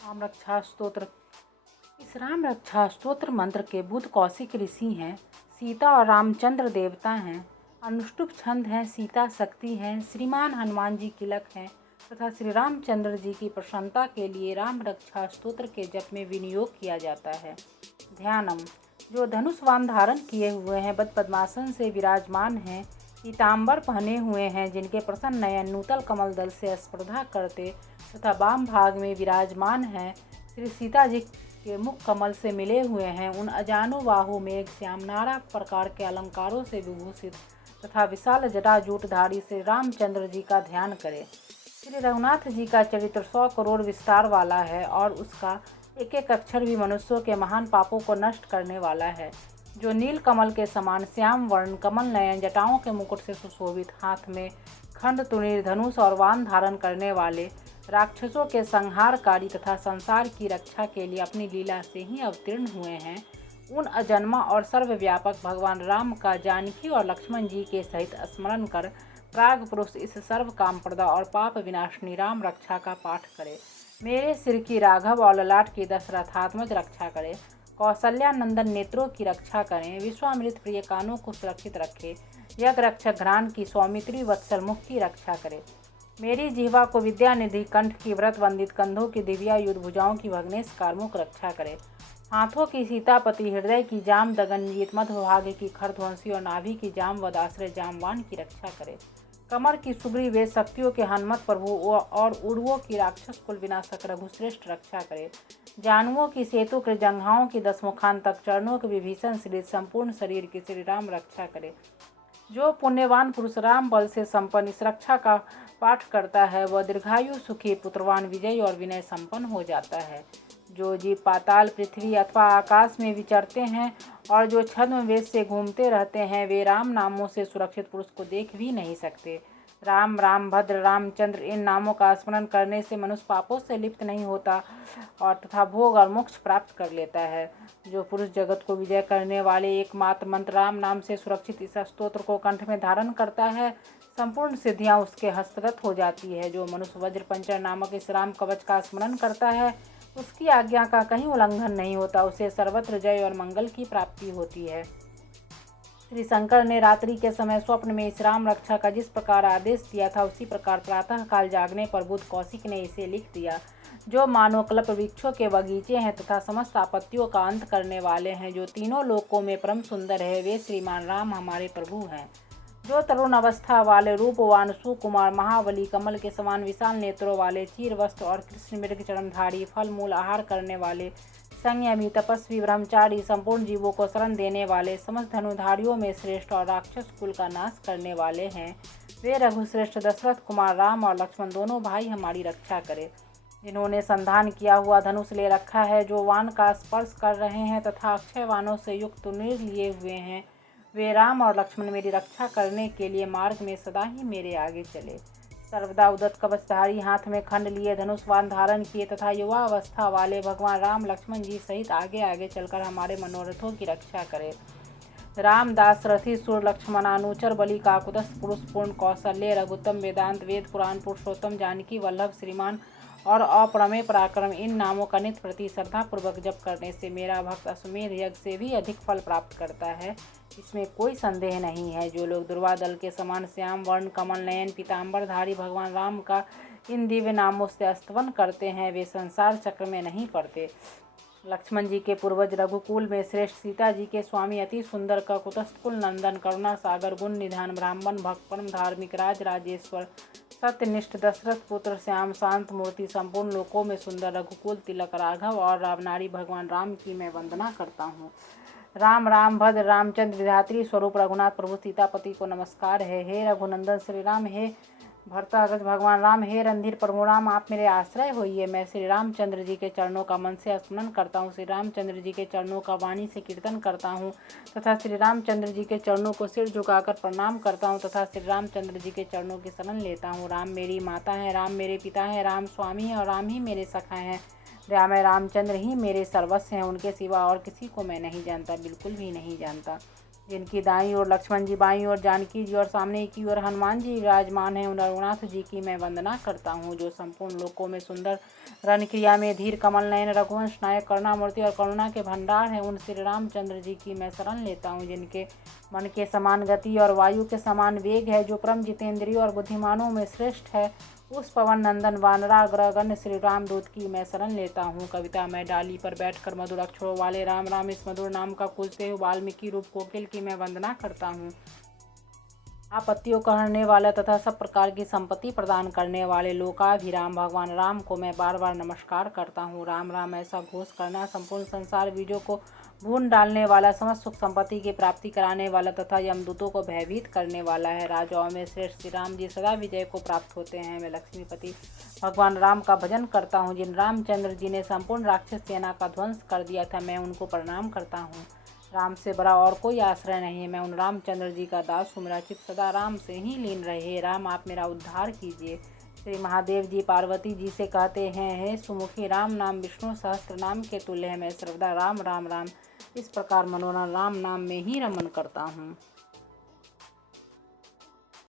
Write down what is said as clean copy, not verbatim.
राम रक्षा स्तोत्र। इस राम रक्षा स्तोत्र मंत्र के बुध कौशिक ऋषि हैं, सीता और रामचंद्र देवता हैं, अनुष्टुप छंद हैं, सीता शक्ति हैं, श्रीमान हनुमान जी तिलक हैं तथा श्री रामचंद्र जी की प्रसन्नता के लिए राम रक्षा स्तोत्र के जप में विनियोग किया जाता है। ध्यानम। जो धनुष वाण धारण किए हुए हैं, बद पद्मासन से विराजमान हैं, पीताम्बर पहने हुए हैं, जिनके प्रसन्न नयन नूतल कमल दल से स्पर्धा करते तथा वाम भाग में विराजमान हैं, श्री सीता जी के मुख कमल से मिले हुए हैं, उन अजानु बाहु मेघ श्याम नाना प्रकार के अलंकारों से विभूषित तथा विशाल जटाजूटधारी श्री रामचंद्र जी का ध्यान करें। श्री रघुनाथ जी का चरित्र 100 करोड़ विस्तार वाला है और उसका एक एक अक्षर भी मनुष्यों के महान पापों को नष्ट करने वाला है। जो नील कमल के समान श्याम वर्ण, कमल नयन, जटाओं के मुकुट से सुशोभित, हाथ में खंड तुनीर धनुष और वाण धारण करने वाले, राक्षसों के संहारकारी तथा संसार की रक्षा के लिए अपनी लीला से ही अवतीर्ण हुए हैं, उन अजन्मा और सर्वव्यापक भगवान राम का जानकी और लक्ष्मण जी के सहित स्मरण कर प्राग पुरुष इस सर्व कामप्रदा और पाप विनाशनी राम रक्षा का पाठ करे। मेरे सिर की राघव और ललाट की दशरथात्मज रक्षा करे, कौशल्या नंदन नेत्रों की रक्षा करें, विश्वामित्र प्रिय कानों को सुरक्षित रखे, यज्ञ रक्षक घ्राण की सौमित्री वत्सल मुख की रक्षा करे। मेरी जिह्वा को विद्यानिधि कंठ की व्रत वंदित, कंधों की दिव्या युद्ध, भुजाओं की भग्नेश कार्मुक रक्षा करे, हाथों की सीतापति, हृदय की जाम दगनजीत, मध्यभाग की खरध्वंसी और नाभि की जाम वदाश्रय जामवान की रक्षा करे। कमर की सुग्रीव वे शक्तियों के हनुमत प्रभु और उड़वों की राक्षस कुल विनाशक रघुश्रेष्ठ रक्षा करे। जानुओं की सेतु के जंघाओं की दसमुखांतक, चरणों के विभीषण श्री संपूर्ण शरीर की श्री राम रक्षा करे। जो पुण्यवान पुरुष राम बल से संपन्न इस रक्षा का पाठ करता है, वह दीर्घायु, सुखी, पुत्रवान, विजयी और विनय संपन्न हो जाता है। जो जीव पाताल, पृथ्वी अथवा आकाश में विचरते हैं और जो छद्म वेश से घूमते रहते हैं, वे राम नामों से सुरक्षित पुरुष को देख भी नहीं सकते। राम, रामभद्र, रामचंद्र इन नामों का स्मरण करने से मनुष्य पापों से लिप्त नहीं होता और तथा भोग और मोक्ष प्राप्त कर लेता है। जो पुरुष जगत को विजय करने वाले एकमात्र मंत्र राम नाम से सुरक्षित इस स्तोत्र को कंठ में धारण करता है, संपूर्ण सिद्धियां उसके हस्तगत हो जाती है। जो मनुष्य वज्र पंचर नामक इस राम कवच का स्मरण करता है, उसकी आज्ञा का कहीं उल्लंघन नहीं होता, उसे सर्वत्र जय और मंगल की प्राप्ति होती है। श्री शंकर ने रात्रि के समय स्वप्न में इस राम रक्षा का जिस प्रकार आदेश दिया था, उसी प्रकार प्रातः काल जागने पर बुध कौशिक ने इसे लिख दिया। जो मानो कल्प वृक्षों के बगीचे हैं तथा समस्त आपत्तियों का अंत करने वाले हैं, जो तीनों लोकों में परम सुंदर है, वे श्रीमान राम हमारे प्रभु हैं। जो तरुण अवस्था वाले, रूपवान, सुकुमार, महाबली, कमल के समान विशाल नेत्रों वाले, चीर वस्त्र और कृष्ण मृग चरणधारी, फल मूल आहार करने वाले, संयमी, तपस्वी, ब्रह्मचारी, संपूर्ण जीवों को शरण देने वाले, समस्त धनुधारियों में श्रेष्ठ और राक्षस कुल का नाश करने वाले हैं, वे रघुश्रेष्ठ दशरथ कुमार राम और लक्ष्मण दोनों भाई हमारी रक्षा करें। जिन्होंने संधान किया हुआ धनुष ले रखा है, जो वाण का स्पर्श कर रहे हैं तथा अक्षय वाणों से युक्त तुनीर लिए हुए हैं, वे राम और लक्ष्मण मेरी रक्षा करने के लिए मार्ग में सदा ही मेरे आगे चले। सर्वदा उदत कवचधारी, हाथ में खंड लिए, धनुष वाण धारण किए तथा युवा अवस्था वाले भगवान राम लक्ष्मण जी सहित आगे आगे चलकर हमारे मनोरथों की रक्षा करें। रामदास रथी सुर, लक्ष्मणानुचर, बलि काकुदस्थ, पुरुष पूर्ण, कौशल्य, रघुत्तम, वेदांत, वेद पुराण, पुरुषोत्तम, जानकी वल्लभ, श्रीमान और अप्रमेय पराक्रम इन नामों का नित्य प्रति श्रद्धा पूर्वक जप करने से मेरा भक्त अश्वमेध यज्ञ से भी अधिक फल प्राप्त करता है, इसमें कोई संदेह नहीं है। जो लोग दुर्वा दल के समान श्याम वर्ण, कमल नयन, पीताम्बरधारी भगवान राम का इन दिव्य नामों से स्तवन करते हैं, वे संसार चक्र में नहीं पड़ते। लक्ष्मण जी के पूर्वज, रघुकुल में श्रेष्ठ, सीता जी के स्वामी, अति सुंदर, कुतस्थकुल नंदन, करुणा सागर, गुण निधान, ब्राह्मण भक्त, परम धार्मिक, राज राजेश्वर, सत्यनिष्ठ, दशरथ पुत्र, श्याम शांत मूर्ति, संपूर्ण लोकों में सुंदर, रघुकुल तिलक, राघव और रावनारी भगवान राम की मैं वंदना करता हूँ। राम, रामभद्र, रामचंद्र विधात्री स्वरूप रघुनाथ प्रभु सीतापति को नमस्कार है। हे रघुनंदन श्री राम, हे भरतागज भगवान राम, हे रणधीर प्रभु राम, आप मेरे आश्रय होइए। मैं श्री रामचंद्र जी के चरणों का मन से स्मरण करता हूँ, श्री रामचंद्र जी के चरणों का वाणी से कीर्तन करता हूँ तथा श्री रामचंद्र जी के चरणों को सिर झुकाकर प्रणाम करता हूँ तथा श्री रामचंद्र जी के चरणों की शरण लेता हूँ। राम मेरी माता है, राम मेरे पिता हैं, राम स्वामी हैं और राम ही मेरे सखा हैं। मैं रामचंद्र ही मेरे सर्वस्व हैं, उनके सिवा और किसी को मैं नहीं जानता, बिल्कुल भी नहीं जानता। जिनकी दाईं ओर लक्ष्मण जी, बाईं ओर जानकी जी और सामने की ओर हनुमान जी विराजमान हैं, उन रघुनाथ जी की मैं वंदना करता हूँ। जो संपूर्ण लोकों में सुंदर, रण क्रिया में धीर, कमल नयन, रघुवंश नायक, करुणामूर्ति और करुणा के भंडार हैं, उन श्री रामचंद्र जी की मैं शरण लेता हूँ। जिनके मन के समान गति और वायु के समान वेग है, जो परम जितेंद्रिय और बुद्धिमानों में श्रेष्ठ है, उस पवन नंदन वानराग्रगण्य श्री रामदूत की मैं शरण लेता हूँ। कविता में डाली पर बैठकर मधुर अक्षरों वाले राम राम इस मधुर नाम का पूजते हुए वाल्मीकि रूप कोकिल की मैं वंदना करता हूँ। आपत्तियों को हरने वाला तथा सब प्रकार की संपत्ति प्रदान करने वाले लोकाभिराम भगवान राम को मैं बार बार नमस्कार करता हूँ। राम राम ऐसा घोष करना संपूर्ण संसार बीजों को भून डालने वाला, समस्त सुख संपत्ति की प्राप्ति कराने वाला तथा यमदूतों को भयभीत करने वाला है। राजाओं में श्रेष्ठ श्री राम जी सदा विजय को प्राप्त होते हैं। मैं लक्ष्मीपति भगवान राम का भजन करता हूँ। जिन रामचंद्र जी ने संपूर्ण राक्षस सेना का ध्वंस कर दिया था, मैं उनको प्रणाम करता हूँ। राम से बड़ा और कोई आश्रय नहीं है। मैं उन रामचंद्र जी का दास हूँ। मेरा चित्त सदा राम से ही लीन रहे। राम, आप मेरा उद्धार कीजिए। श्री महादेव जी पार्वती जी से कहते हैं, हे सुमुखी, राम नाम विष्णु सहस्त्र नाम के तुल्य है। मैं सर्वदा राम राम राम इस प्रकार मनोरम राम नाम में ही रमन करता हूँ।